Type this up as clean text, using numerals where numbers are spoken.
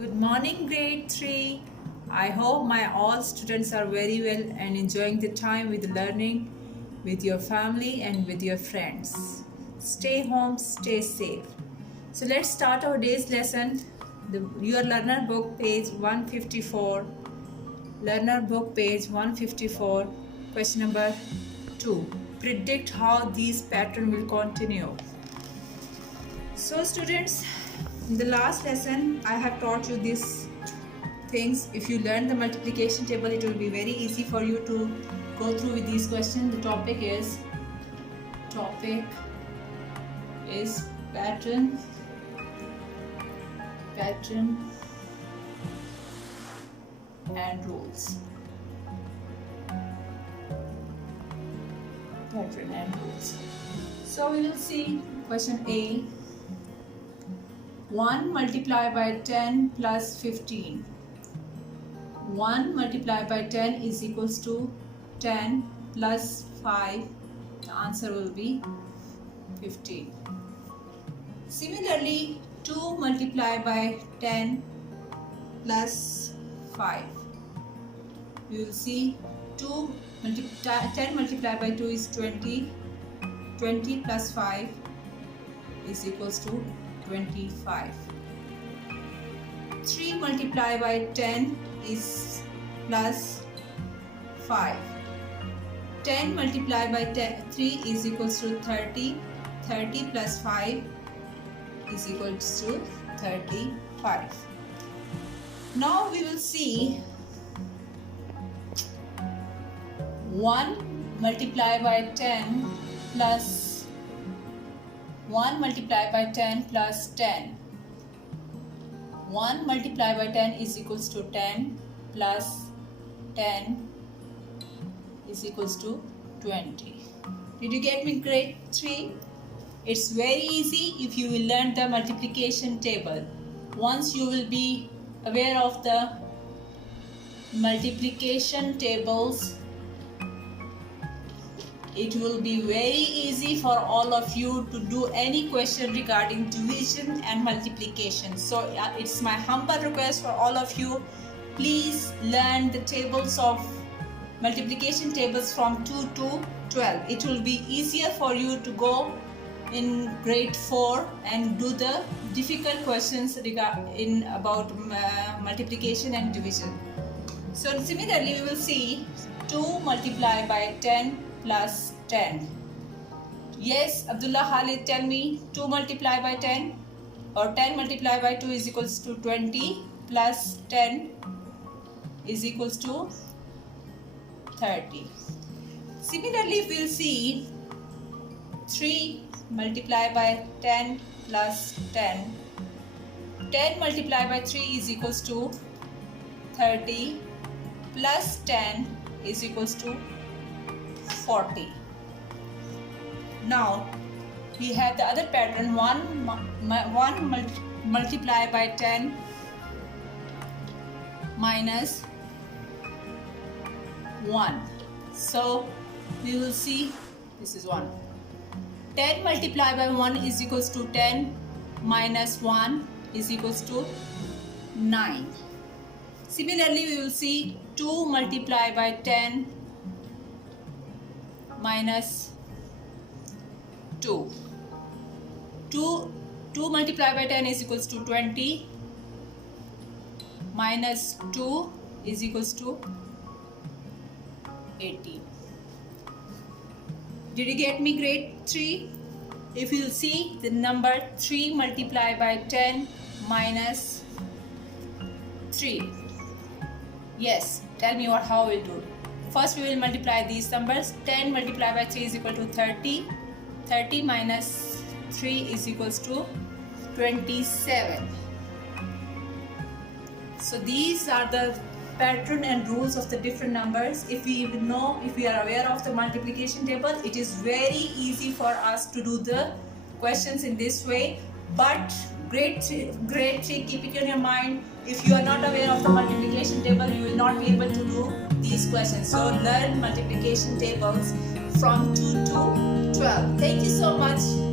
Good morning, grade 3. I hope my all students are very well and enjoying the time with learning with your family and with your friends. Stay home, stay safe. So let's start our day's lesson. Your learner book page 154. Learner book page 154. Question number 2. Predict how these pattern will continue. So students, in the last lesson I have taught you these things. If you learn the multiplication table, it will be very easy for you to go through with these questions. The topic is pattern and rules. Pattern and rules. So we will see question A. 1 multiplied by 10 plus 15. 1 multiplied by 10 is equals to 10 plus 5. The answer will be 15. Similarly, 2 multiplied by 10 plus 5. We will see 10 multiplied by 2 is 20. 20 plus 5 is equals to 25. 3 multiplied by 10 is plus 5. 10 multiplied by 3 is equals to 30. 30 plus 5 is equals to 35. Now we will see 1 multiplied by 10 plus 1 multiplied by 10 plus 10. 1 multiplied by 10 is equals to 10 plus 10 is equals to 20. Did you get me grade 3? It's very easy if you will learn the multiplication table. Once you will be aware of the multiplication tables, it will be very easy for all of you to do any question regarding division and multiplication. So it's my humble request for all of you, please learn the tables of multiplication tables from 2 to 12. It will be easier for you to go in grade 4 and do the difficult questions about multiplication and division. So similarly, we will see 2 multiplied by 10 plus 10. Yes, Abdullah Khalid, tell me 2 multiplied by 10 or 10 multiplied by 2 is equals to 20 plus 10 is equals to 30. Similarly, we will see 3 multiplied by 10 plus 10. 10 multiplied by 3 is equals to 30 plus 10 is equals to 40. Now we have the other pattern, 1 multiplied by 10 minus 1. So we will see this is 1. 10 multiplied by 1 is equals to 10 minus 1 is equals to 9. Similarly, we will see 2 multiplied by 10 minus 2. 2 multiplied by 10 is equals to 20 minus 2 is equals to 18. Did you get me grade 3? If you see the number 3 multiplied by 10 minus 3. Yes, tell me how we'll do. First we will multiply these numbers. 10 multiplied by 3 is equal to 30. 30 minus 3 is equals to 27. So these are the pattern and rules of the different numbers. If we are aware of the multiplication table, it is very easy for us to do the questions in this way. But grade 3, keep it in your mind, if you are not aware of the multiplication table, you will not be able to do these questions. So learn multiplication tables from 2 to 12. Thank you so much.